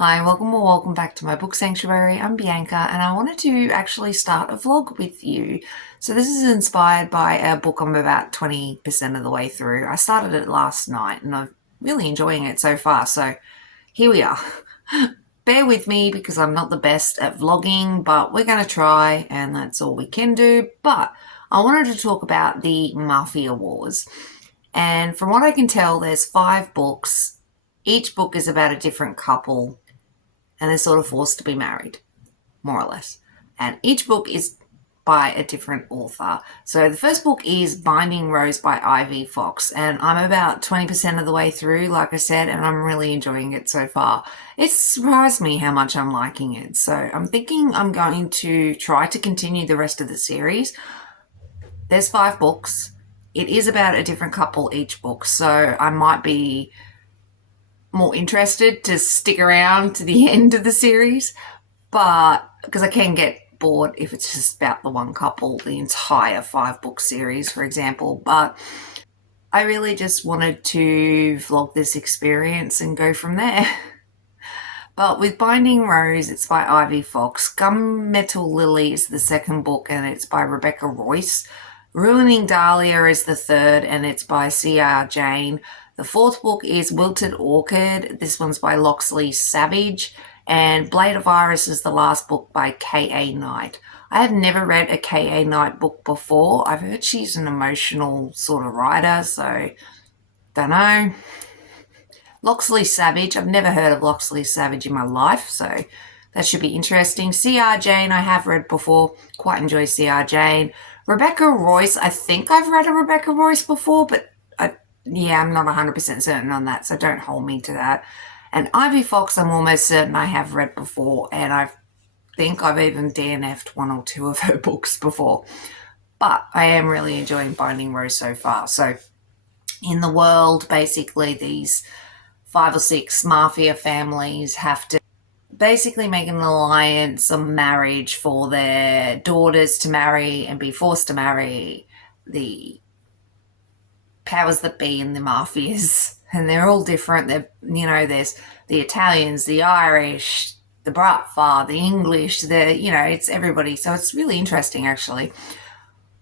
Hi, welcome or welcome back to my book sanctuary. I'm Bianca and I wanted to actually start a vlog with you. So this is inspired by a book I'm about 20% of the way through. I started it last night and I'm really enjoying it so far. So here we are. Bear with me because I'm not the best at vlogging, but we're going to try and that's all we can do. But I wanted to talk about the Mafia Wars. And from what I can tell, there's 5 books. Each book is about a different couple and they're sort of forced to be married, more or less. And each book is by a different author. So the first book is Binding Rose by Ivy Fox, and I'm about 20% of the way through, like I said, and I'm really enjoying it so far. It surprised me how much I'm liking it. So I'm thinking I'm going to try to continue the rest of the series. There's 5 books. It is about a different couple each book, so I might be more interested to stick around to the end of the series, but because I can get bored if it's just about the one couple, the entire 5-book series, for example. But I really just wanted to vlog this experience and go from there. But with Binding Rose, it's by Ivy Fox. Gunmetal Lily is the second book, and it's by Rebecca Royce. Ruining Dahlia is the third, and it's by C.R. Jane. The fourth book is Wilted Orchid. This one's by Loxley Savage. And Blade of Iris is the last book by K.A. Knight. I have never read a K.A. Knight book before. I've heard she's an emotional sort of writer, so don't know. Loxley Savage. I've never heard of Loxley Savage in my life, so that should be interesting. C.R. Jane I have read before. Quite enjoy C.R. Jane. Rebecca Royce. I think I've read a Rebecca Royce before, but I'm not 100% certain on that, so don't hold me to that. And Ivy Fox, I'm almost certain I have read before, and I think I've even DNF'd 1 or 2 of her books before. But I am really enjoying Binding Rose so far. So in the world, basically, these 5 or 6 mafia families have to basically make an alliance, a marriage for their daughters to marry and be forced to marry the powers that be in the mafias, and they're all different. There's the Italians, the Irish, the Bratva, the English, it's everybody. So it's really interesting, actually.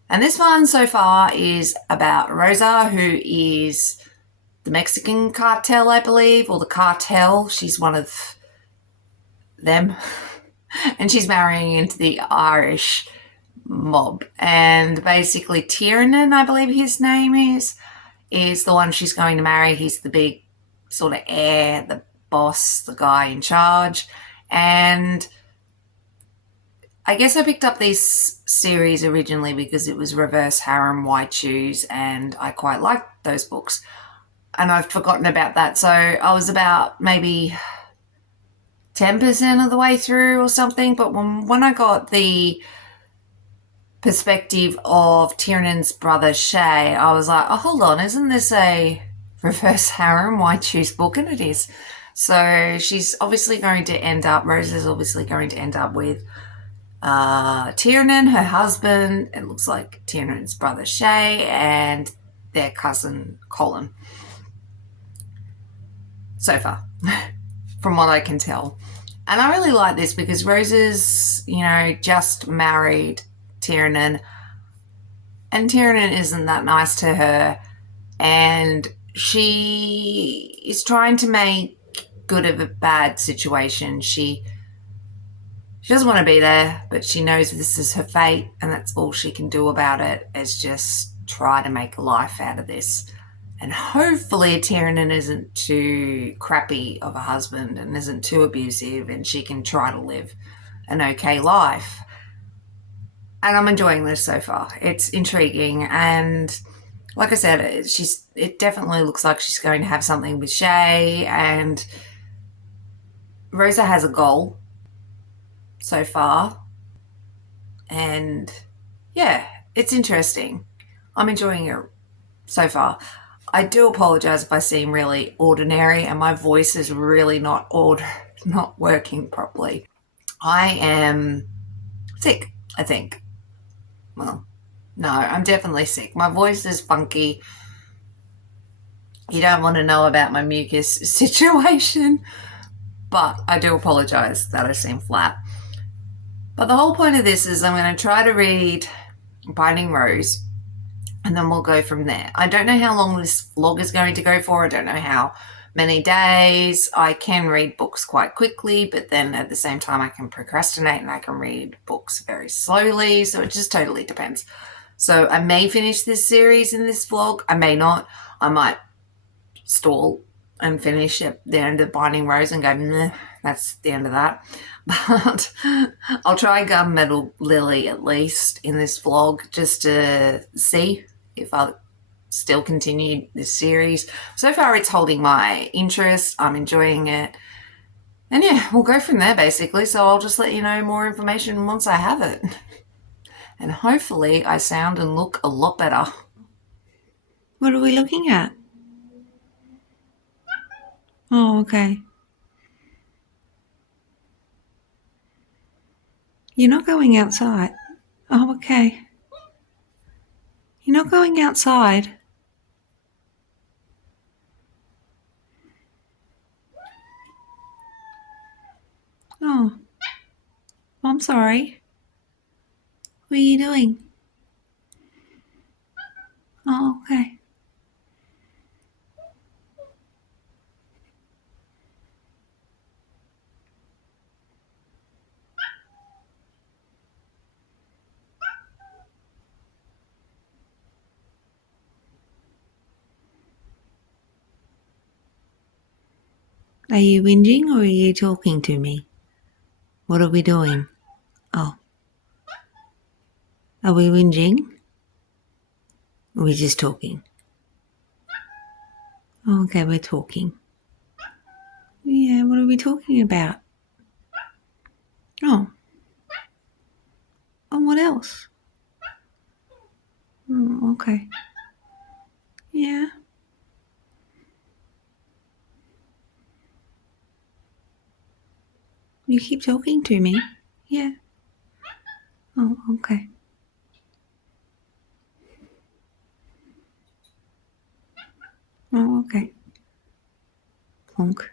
And this one so far is about Rosa, who is the Mexican cartel, I believe, or the cartel. She's one of them. And she's marrying into the Irish mob. And basically Tiernan, I believe his name is the one she's going to marry. He's the big sort of heir, the boss, the guy in charge. And I guess I picked up this series originally because it was reverse harem, white shoes, and I quite liked those books. And I've forgotten about that. So I was about maybe 10% of the way through or something. But when I got the perspective of Tiernan's brother Shay, I was like, oh, hold on, isn't this a reverse harem white shoes book? And it is. So she's obviously going to end up, Rose is obviously going to end up with Tiernan, her husband, it looks like Tiernan's brother Shay, and their cousin Colin. So far, from what I can tell. And I really like this because Rose is, just married Tiernan, and Tiernan isn't that nice to her, and she is trying to make good of a bad situation. She doesn't want to be there, but she knows this is her fate, and that's all she can do about it, is just try to make a life out of this. And hopefully Tiernan isn't too crappy of a husband and isn't too abusive, and she can try to live an okay life. And I'm enjoying this so far. It's intriguing, and like I said, it definitely looks like she's going to have something with Shay, and Rosa has a goal so far. And yeah, it's interesting. I'm enjoying it so far. I do apologize if I seem really ordinary and my voice is really not working properly. I am sick, I think. Well, no, I'm definitely sick. My voice is funky. You don't want to know about my mucus situation, but I do apologise that I seem flat. But the whole point of this is I'm going to try to read Binding Rose and then we'll go from there. I don't know how long this vlog is going to go for. I don't know how many days. I can read books quite quickly, but then at the same time I can procrastinate and I can read books very slowly. So it just totally depends. So I may finish this series in this vlog. I may not. I might stall and finish at the end of Binding Rose and go, nah, that's the end of that. But I'll try Gunmetal Lily at least in this vlog just to see if I still continue this series. So far it's holding my interest. I'm enjoying it. And yeah, we'll go from there basically. So I'll just let you know more information once I have it. And hopefully I sound and look a lot better. What are we looking at? Oh, okay. You're not going outside. Oh, okay. You're not going outside. Oh, I'm sorry. What are you doing? Oh, okay. Are you whinging or are you talking to me? What are we doing? Oh. Are we whinging? Or are we just talking? Oh, okay, we're talking. Yeah, what are we talking about? Oh. And what else? Oh, okay. Yeah. You keep talking to me. Yeah. Oh, okay. Oh, okay. Plonk.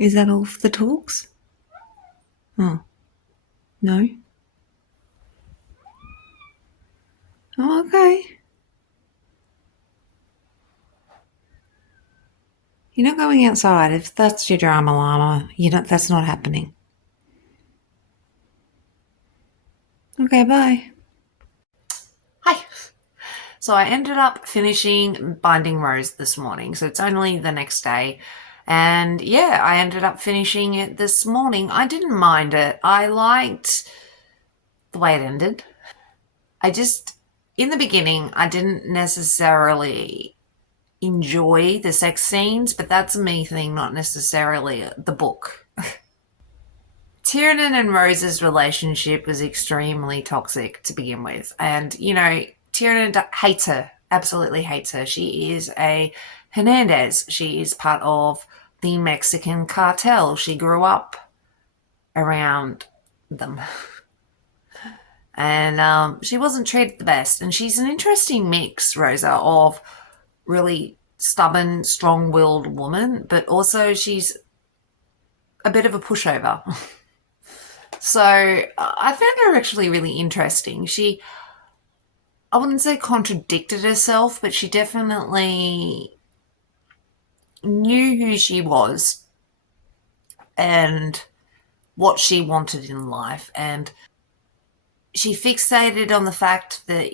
Is that all for the talks? Oh. No? Oh, okay. You're not going outside. If that's your drama llama, that's not happening. Okay, bye. Hi. So I ended up finishing Binding Rose this morning. So it's only the next day. And yeah, I ended up finishing it this morning. I didn't mind it. I liked the way it ended. In the beginning, I didn't necessarily enjoy the sex scenes, but that's a me thing, not necessarily the book. Tiernan and Rose's relationship was extremely toxic to begin with. And, Tiernan hates her, absolutely hates her. She is a Hernandez. She is part of the Mexican cartel. She grew up around them. And she wasn't treated the best. And she's an interesting mix, Rosa, of really stubborn, strong-willed woman, but also she's a bit of a pushover. So I found her actually really interesting. I wouldn't say contradicted herself, but she definitely knew who she was and what she wanted in life. And she fixated on the fact that,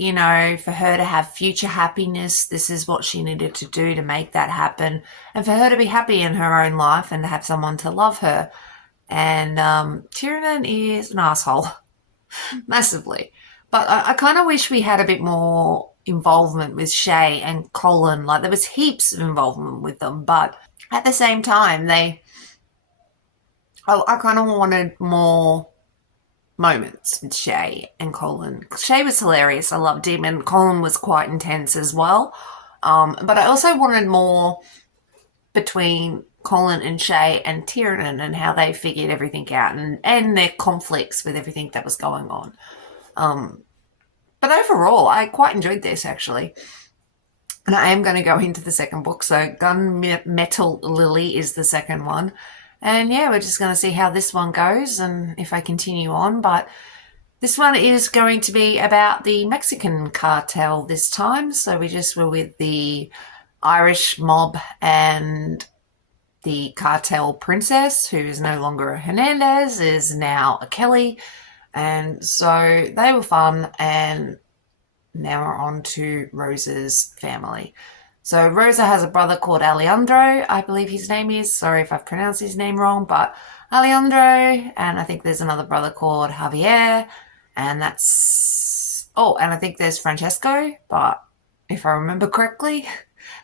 for her to have future happiness, this is what she needed to do to make that happen. And for her to be happy in her own life and to have someone to love her. And Tiernan is an asshole, massively. But I kind of wish we had a bit more involvement with Shay and Colin. Like, there was heaps of involvement with them. But at the same time, I kind of wanted more moments with Shay and Colin. Shay was hilarious. I loved him. And Colin was quite intense as well. But I also wanted more between Colin and Shay and Tiernan and how they figured everything out and their conflicts with everything that was going on. But overall, I quite enjoyed this actually. And I am going to go into the second book. So Gunmetal Lily is the second one. And yeah, we're just going to see how this one goes and if I continue on. But this one is going to be about the Mexican cartel this time. So we just were with the Irish mob and the cartel princess, who is no longer a Hernandez, is now a Kelly. And so they were fun, and now we're on to Rosa's family. So Rosa has a brother called Alejandro, I believe his name is. Sorry if I've pronounced his name wrong, but Alejandro, and I think there's another brother called Javier, and that's... Oh, and I think there's Francesco, but if I remember correctly.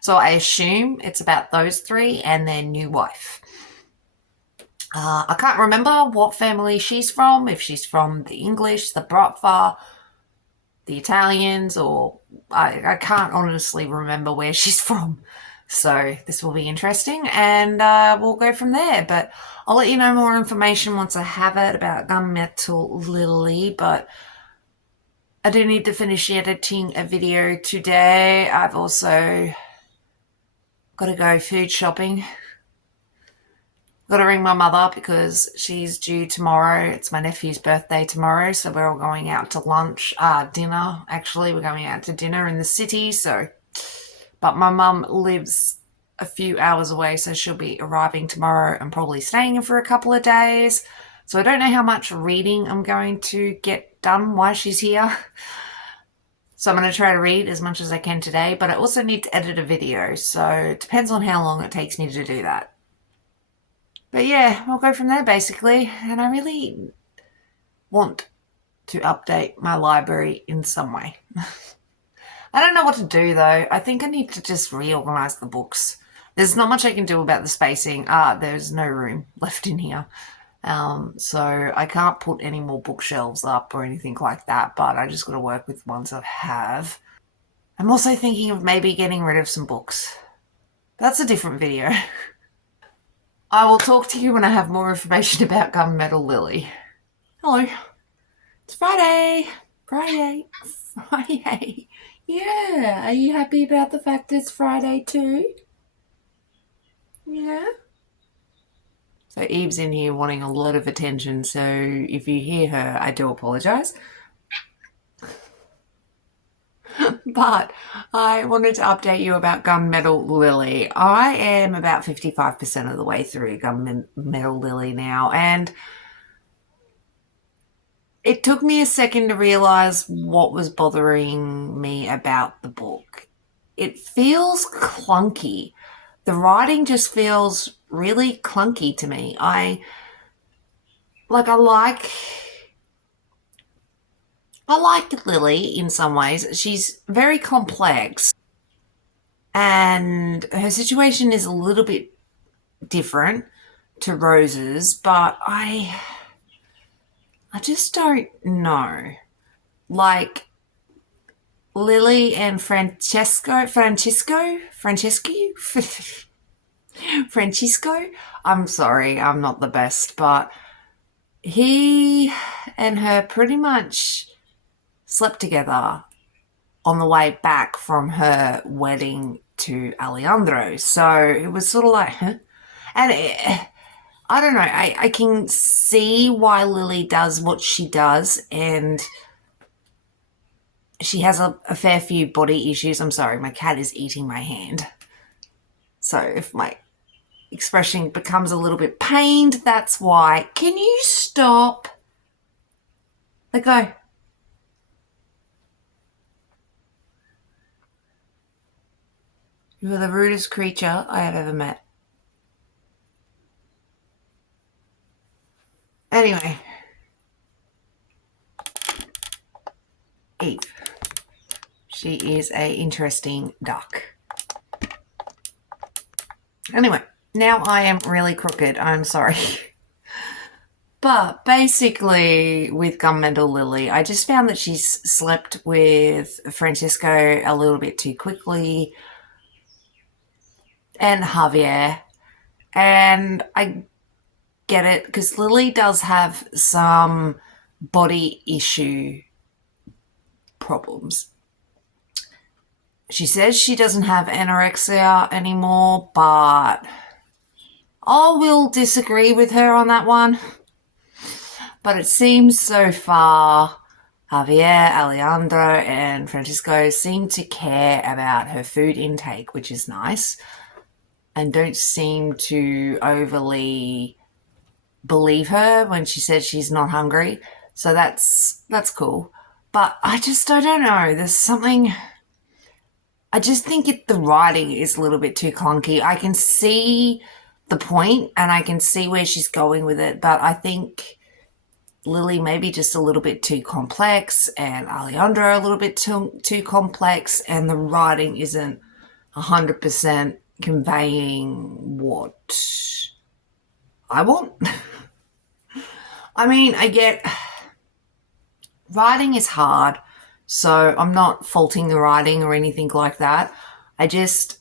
So I assume it's about those three and their new wife. I can't remember what family she's from, if she's from the English, the Bratva, the Italians, or I can't honestly remember where she's from. So this will be interesting, and we'll go from there. But I'll let you know more information once I have it about Gunmetal Lily. But I do need to finish editing a video today. I've also got to go food shopping. Got to ring my mother because she's due tomorrow. It's my nephew's birthday tomorrow, so we're all going out to lunch, dinner. Actually, we're going out to dinner in the city. But my mum lives a few hours away, so she'll be arriving tomorrow and probably staying for a couple of days. So I don't know how much reading I'm going to get done while she's here. So I'm going to try to read as much as I can today, but I also need to edit a video, so it depends on how long it takes me to do that. But yeah, we'll go from there basically, and I really want to update my library in some way. I don't know what to do though. I think I need to just reorganize the books. There's not much I can do about the spacing. There's no room left in here. So I can't put any more bookshelves up or anything like that, but I just got to work with ones I have. I'm also thinking of maybe getting rid of some books. That's a different video. I will talk to you when I have more information about Gunmetal Lily. Hello. It's Friday. Friday. Yeah. Are you happy about the fact it's Friday too? Yeah. So Eve's in here wanting a lot of attention, so if you hear her, I do apologise. But I wanted to update you about Gunmetal Lily. I am about 55% of the way through Gunmetal Lily now, and it took me a second to realise what was bothering me about the book. It feels clunky. The writing just feels really clunky to me. I like Lily in some ways. She's very complex, and her situation is a little bit different to Rose's, but I just don't know. Like Lily and Francisco. I'm sorry, I'm not the best, but he and her pretty much slept together on the way back from her wedding to Alejandro. So it was sort of like, huh? And I don't know, I can see why Lily does what she does, and she has a fair few body issues. I'm sorry, my cat is eating my hand. So if my expression becomes a little bit pained, that's why. Can you stop? Let go. You are the rudest creature I have ever met. Anyway. Eve. She is a interesting duck. Anyway, now I am really crooked. I'm sorry. But basically, with Gunmetal Lily, I just found that she's slept with Francisco a little bit too quickly, and Javier. And I get it because Lily does have some body issue problems. She says she doesn't have anorexia anymore, but I will disagree with her on that one. But it seems so far Javier, Alejandro, and Francisco seem to care about her food intake, which is nice, and don't seem to overly believe her when she says she's not hungry. So that's cool. But I don't know. There's something. I just think the writing is a little bit too clunky. I can see the point and I can see where she's going with it, but I think Lily maybe just a little bit too complex and Alejandro a little bit too complex, and the writing isn't 100% conveying what I want. I mean, I get writing is hard, so I'm not faulting the writing or anything like that. I'm just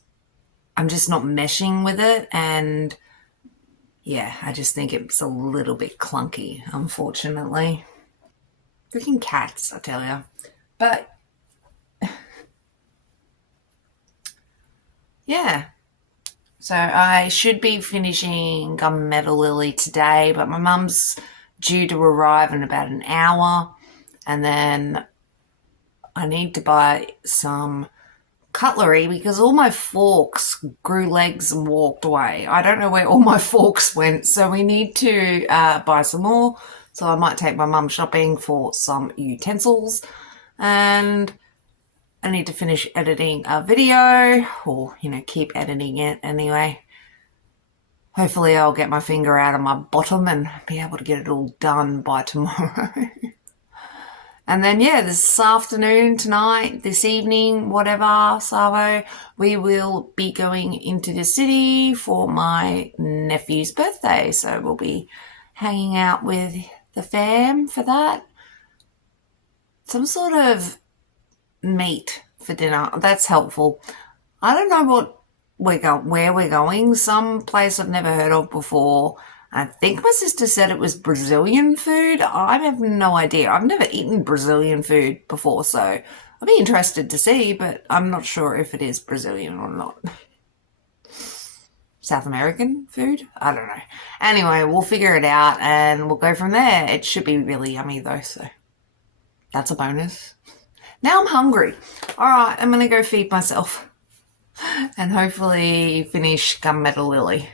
not meshing with it, and yeah, I just think it's a little bit clunky, unfortunately. Freaking cats, I tell you. But yeah, so I should be finishing Gunmetal Lily today, but my mum's due to arrive in about an hour, and then I need to buy some cutlery because all my forks grew legs and walked away. I don't know where all my forks went, so we need to buy some more. So I might take my mum shopping for some utensils, and I need to finish editing a video, or keep editing it anyway. Hopefully I'll get my finger out of my bottom and be able to get it all done by tomorrow. And then, yeah, this afternoon, tonight, this evening, whatever, Savo, we will be going into the city for my nephew's birthday. So we'll be hanging out with the fam for that. Some sort of meat for dinner. That's helpful. I don't know where we're going. Some place I've never heard of before. I think my sister said it was Brazilian food. I have no idea. I've never eaten Brazilian food before, so I'd be interested to see, but I'm not sure if it is Brazilian or not. South American food? I don't know. Anyway, we'll figure it out and we'll go from there. It should be really yummy though, so that's a bonus. Now I'm hungry. All right, I'm going to go feed myself and hopefully finish Gunmetal Lily.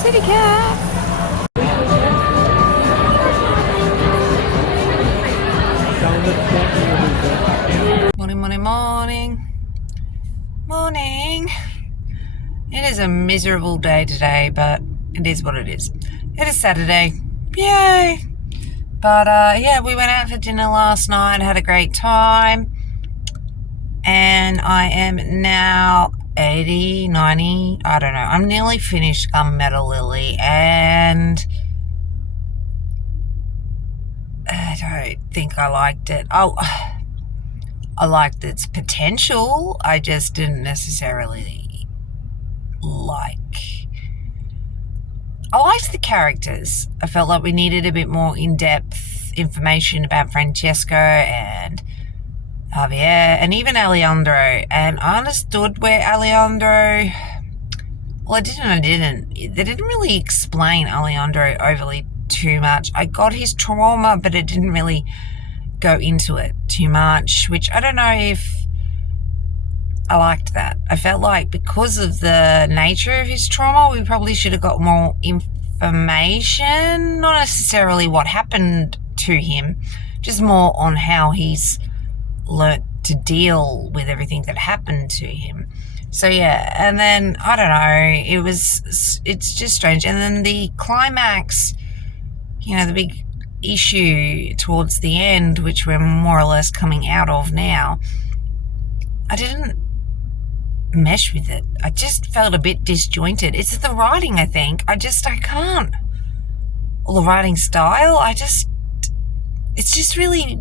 City cat. Morning. It is a miserable day today, but it is what it is. It is Saturday. Yay. But yeah, we went out for dinner last night, had a great time. And I am now 80, 90, I don't know. I'm nearly finished Gunmetal Lily, and I don't think I liked it. Oh, I liked its potential. I just didn't necessarily I liked the characters. I felt like we needed a bit more in-depth information about Francesco and Javier and even Alejandro. And I understood where Alejandro... Well, I didn't. They didn't really explain Alejandro overly too much. I got his trauma, but it didn't really go into it too much, which I don't know if I liked that. I felt like because of the nature of his trauma, we probably should have got more information, not necessarily what happened to him, just more on how he's learnt to deal with everything that happened to him. So yeah, and then I don't know, it's just strange. And then the climax, the big issue towards the end, which we're more or less coming out of now, I didn't mesh with it. I just felt a bit disjointed. It's the writing, I think. I can't. Or the writing style, it's just really,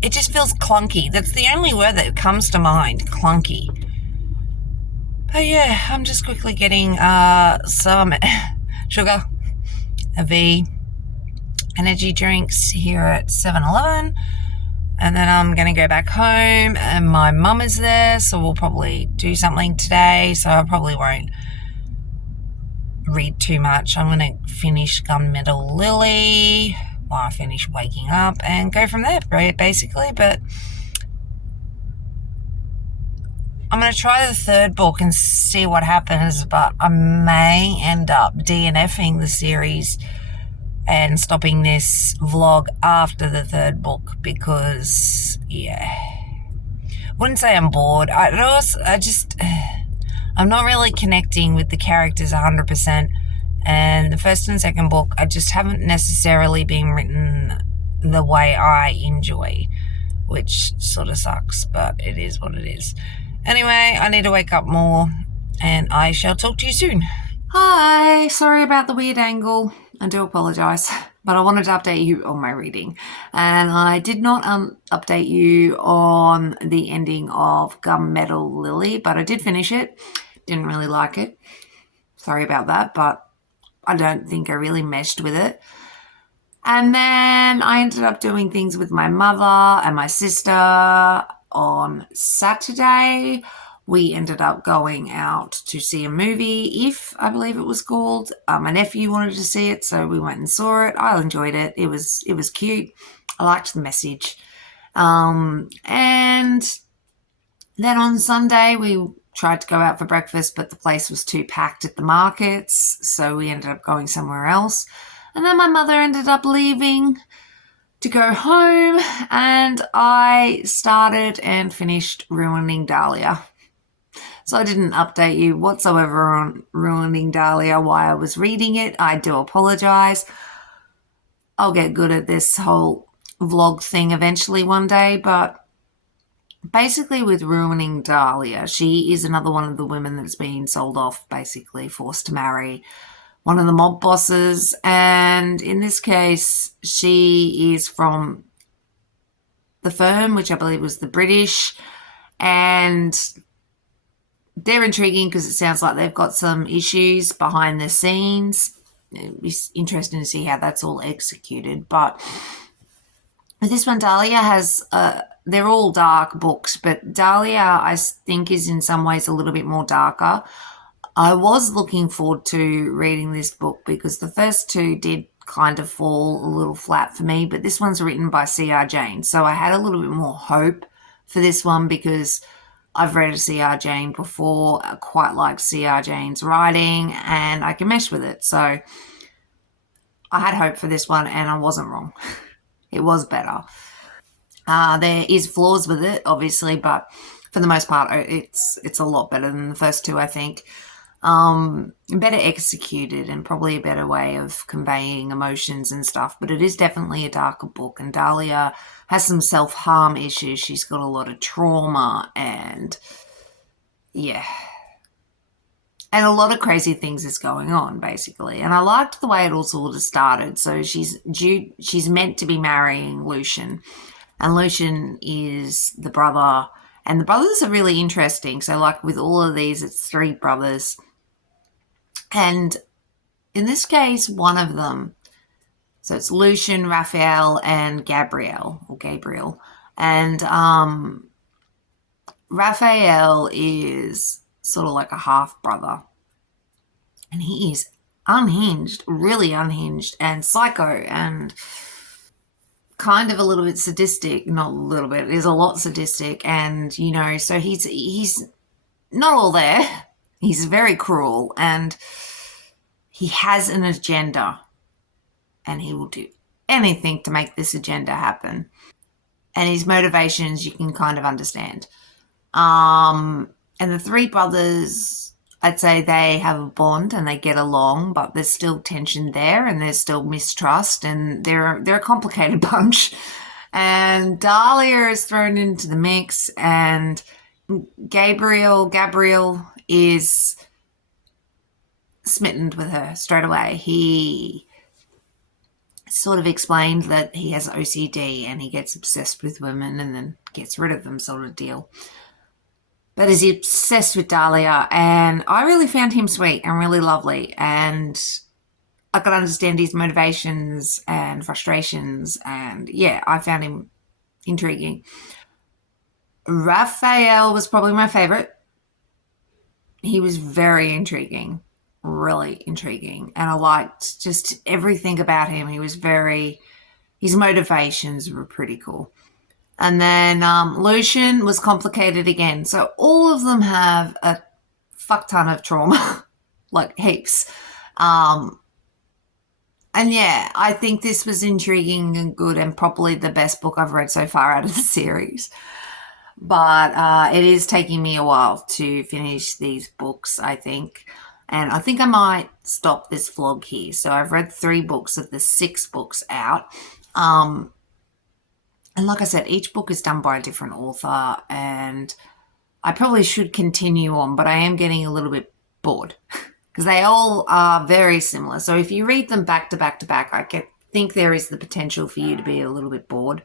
it just feels clunky. That's the only word that comes to mind, clunky. But yeah, I'm just quickly getting some sugar, a V, energy drinks here at 7-Eleven. And then I'm going to go back home, and my mum is there, so we'll probably do something today. So I probably won't read too much. I'm going to finish Gunmetal Lily while I finish waking up and go from there, basically. But I'm going to try the third book and see what happens, but I may end up DNFing the series and stopping this vlog after the third book because, yeah, wouldn't say I'm bored. I'm not really connecting with the characters 100%. And the first and second book, I just haven't necessarily been written the way I enjoy, which sort of sucks, but it is what it is. Anyway, I need to wake up more, and I shall talk to you soon. Hi, sorry about the weird angle. I do apologise, but I wanted to update you on my reading. And I did not update you on the ending of Gunmetal Lily, but I did finish it. Didn't really like it. Sorry about that, but I don't think I really meshed with it. And then I ended up doing things with my mother and my sister on Saturday. We ended up going out to see a movie, If, I believe it was called. My nephew wanted to see it, so we went and saw it. I enjoyed it. It was cute. I liked the message. And then on Sunday, we tried to go out for breakfast, but the place was too packed at the markets, so we ended up going somewhere else. And then my mother ended up leaving to go home, and I started and finished Ruining Dahlia. So I didn't update you whatsoever on Ruining Dahlia while I was reading it. I do apologise. I'll get good at this whole vlog thing eventually one day, but basically with Ruining Dahlia, she is another one of the women that's been sold off, basically forced to marry one of the mob bosses. And in this case, she is from the firm, which I believe was the British. And they're intriguing because it sounds like they've got some issues behind the scenes. It's interesting to see how that's all executed. But with this one, Dahlia has, they're all dark books, but Dahlia, I think, is in some ways a little bit more darker. I was looking forward to reading this book because the first two did kind of fall a little flat for me, but this one's written by C.R. Jane. So I had a little bit more hope for this one because I've read a C.R. Jane before. I quite like C.R. Jane's writing and I can mesh with it. So I had hope for this one and I wasn't wrong. It was better. There is flaws with it, obviously, but for the most part, it's a lot better than the first two, I think. Better executed and probably a better way of conveying emotions and stuff, but it is definitely a darker book. And Dahlia has some self-harm issues. She's got a lot of trauma and, yeah, and a lot of crazy things is going on, basically. And I liked the way it all sort of started. So she's meant to be marrying Lucian, and Lucian is the brother. And the brothers are really interesting. So, like with all of these, it's three brothers. And in this case, one of them, so it's Lucian, Raphael, and Gabriel. And Raphael is sort of like a half brother. And he is unhinged, really unhinged, and psycho, and kind of a little bit sadistic. Not a little bit, is a lot sadistic. And, so he's not all there. He's very cruel and he has an agenda and he will do anything to make this agenda happen. And his motivations you can kind of understand. And the three brothers, I'd say they have a bond and they get along, but there's still tension there and there's still mistrust, and they're a complicated bunch. And Dahlia is thrown into the mix, and Gabriel is smitten with her straight away. He sort of explained that he has OCD and he gets obsessed with women and then gets rid of them, sort of deal. But is obsessed with Dahlia, and I really found him sweet and really lovely, and I could understand his motivations and frustrations, and yeah, I found him intriguing. Raphael was probably my favorite. He was very intriguing, really intriguing, and I liked just everything about him. His motivations were pretty cool. And then Lucian was complicated again. So all of them have a fuck ton of trauma, like heaps. Um, and yeah, I think this was intriguing and good, and probably the best book I've read so far out of the series. But it is taking me a while to finish these books, I think. And I think I might stop this vlog here. So I've read 3 books of the 6 books out. And like I said, each book is done by a different author, and I probably should continue on, but I am getting a little bit bored because they all are very similar. So if you read them back to back to back, think there is the potential for you to be a little bit bored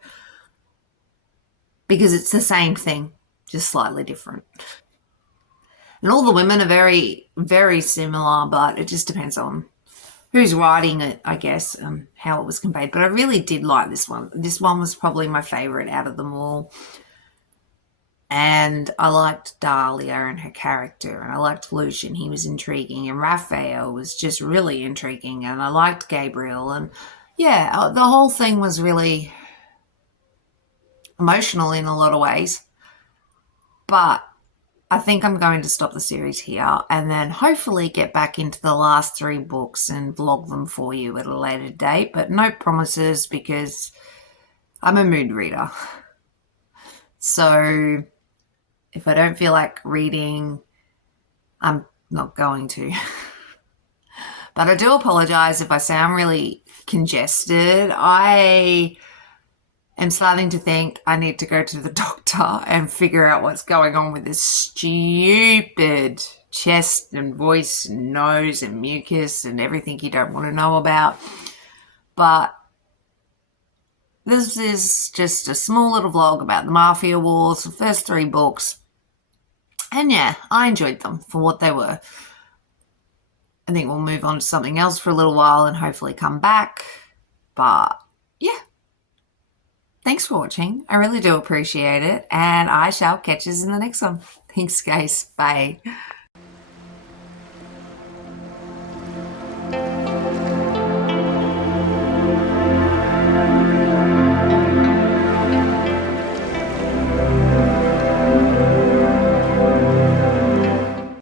because it's the same thing, just slightly different. And all the women are very, very similar, but it just depends on who's writing it, I guess, how it was conveyed. But I really did like this one. This one was probably my favourite out of them all. And I liked Dahlia and her character, and I liked Lucian. He was intriguing, and Raphael was just really intriguing, and I liked Gabriel. And yeah, the whole thing was really emotional in a lot of ways. But I think I'm going to stop the series here and then hopefully get back into the last 3 books and vlog them for you at a later date, but no promises because I'm a mood reader. So if I don't feel like reading, I'm not going to. But I do apologize if I sound really congested. I am starting to think I need to go to the doctor and figure out what's going on with this stupid chest and voice and nose and mucus and everything you don't want to know about. But this is just a small little vlog about the Mafia Wars, the first 3 books. And yeah, I enjoyed them for what they were. I think we'll move on to something else for a little while and hopefully come back. But yeah, thanks for watching. I really do appreciate it. And I shall catch you in the next one. Thanks, guys. Bye.